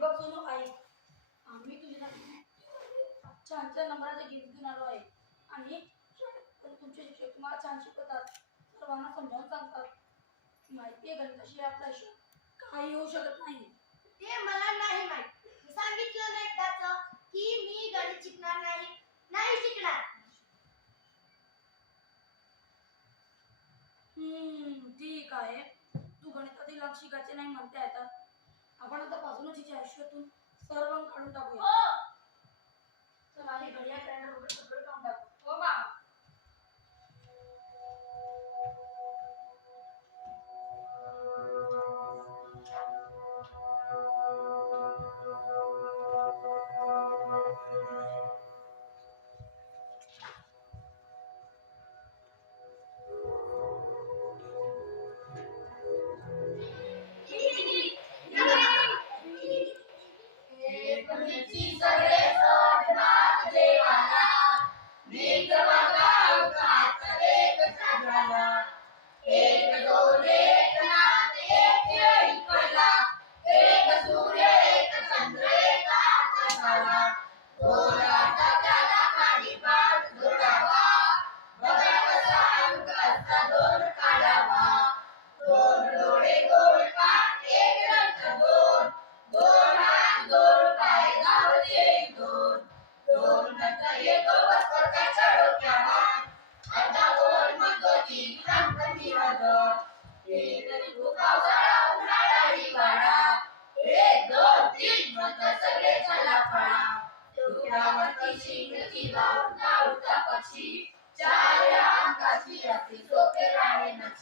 बघ सोनू ऐक आम्ही तुझ्या छानच्या छान नंबराचे गिफ्ट घेऊन आलो आहे. आणि तुमचे शिक्षक तुम्हाला छान शिकवतात सर्वांना समजावून सांगतात. माहिती आहे गणिताशी आपला हिशोब काही होऊ शकत नाही. ते मला नाही माहीत. सांगितलं ना एकदाच की मी गणित शिकणार नाही. नाही शिकणार. हम्म ठीक आहे. तू गणितातील अंक शिकायचे नाही म्हणते आता. आपण आता बाजूनच तिच्या आयुष्यातून सर्व काढून टाकूया. माझी घड्या कॅलेंडर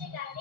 হচ্ছে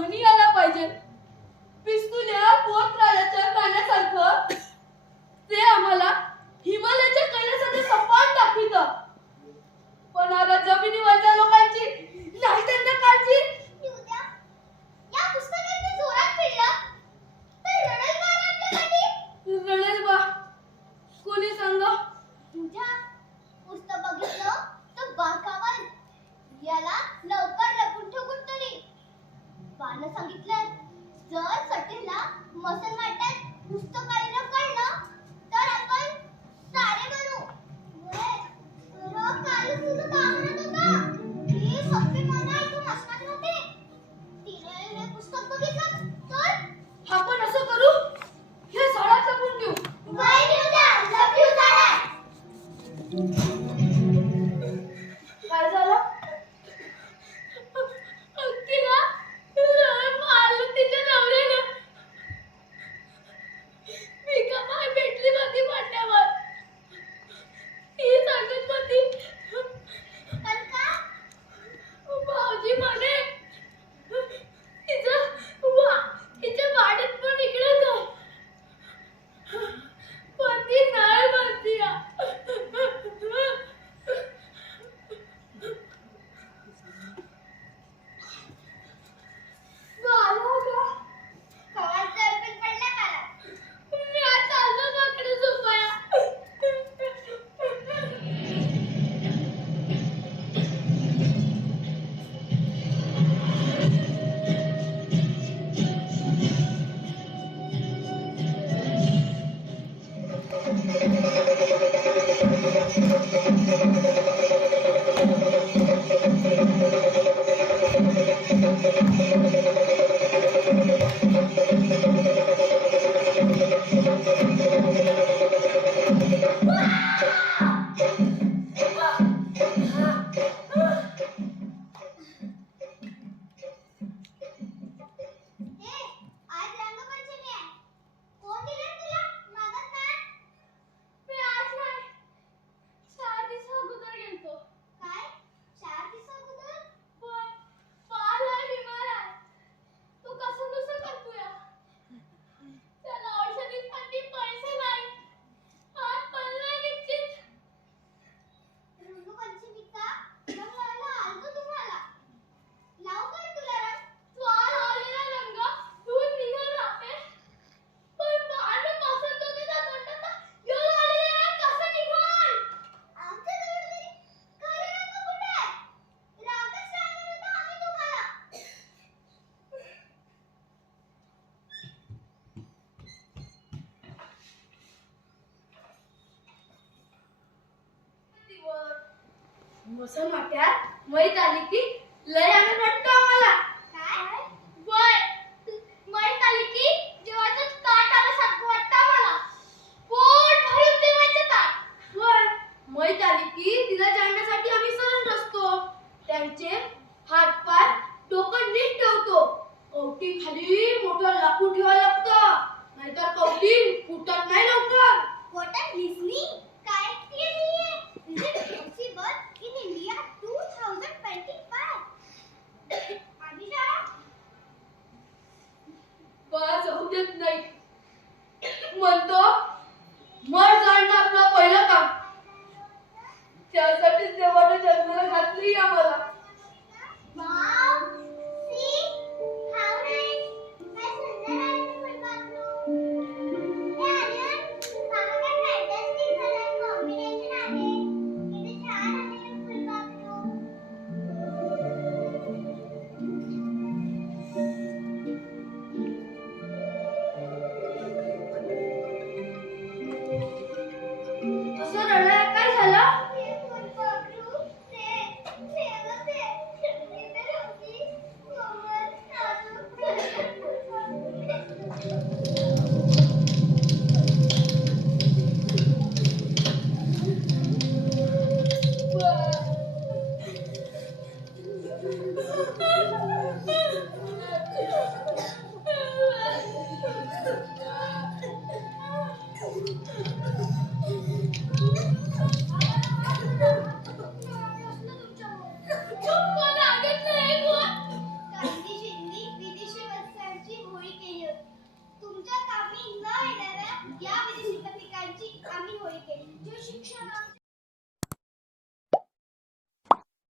Sonia मसन वाट्यात मैत आली की लय आनंद वाटतो आम्हाला. काय? वय. माहीत आली की जेवायचं ताट आल्यासारखं वाटतं मला पोट भरून जेवायचं ताट? मैत आली की तिला जाण्यासाठी आम्ही सरळ असतो त्यांचे हात पाय डोकं नीट ठेवतो. कवटी खाली मोठं लाकूड ठेवायला लागतं. नाहीतर कवटी फुटत नाही लवकर. What a देत नाही. म्हणतो मर जाणं आपलं पहिलं काम. त्यासाठी देवाने जन्माला घातली आम्हाला.